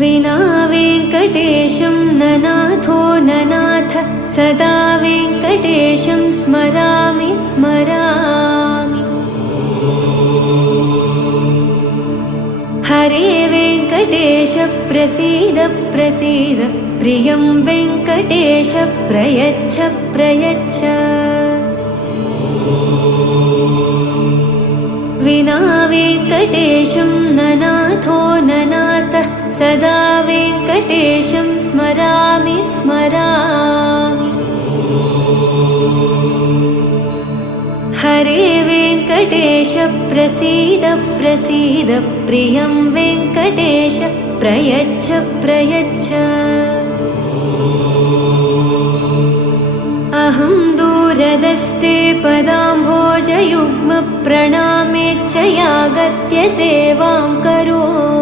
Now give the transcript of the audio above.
विना वेङ्कटेशं ननाथो ननाथ सदा वेङ्कटेशं स्मरामि स्मरामि। हरे वेङ्कटेश प्रसीद प्रसीद प्रियं वेङ्कटेश प्रयच्छ प्रयच्छ। विना वेङ्कटेशं ननाथो ननाथ सदा वेङ्कटेशं स्मरामि स्मरामि। हरे वेङ्कटेश प्रसीद प्रसीद प्रियं वेङ्कटेश प्रयच्छ प्रयच्छ। अहं दूरदस्ते पदाम्भोजयुग्म प्रणामेच्छयागत्य सेवां करोमि।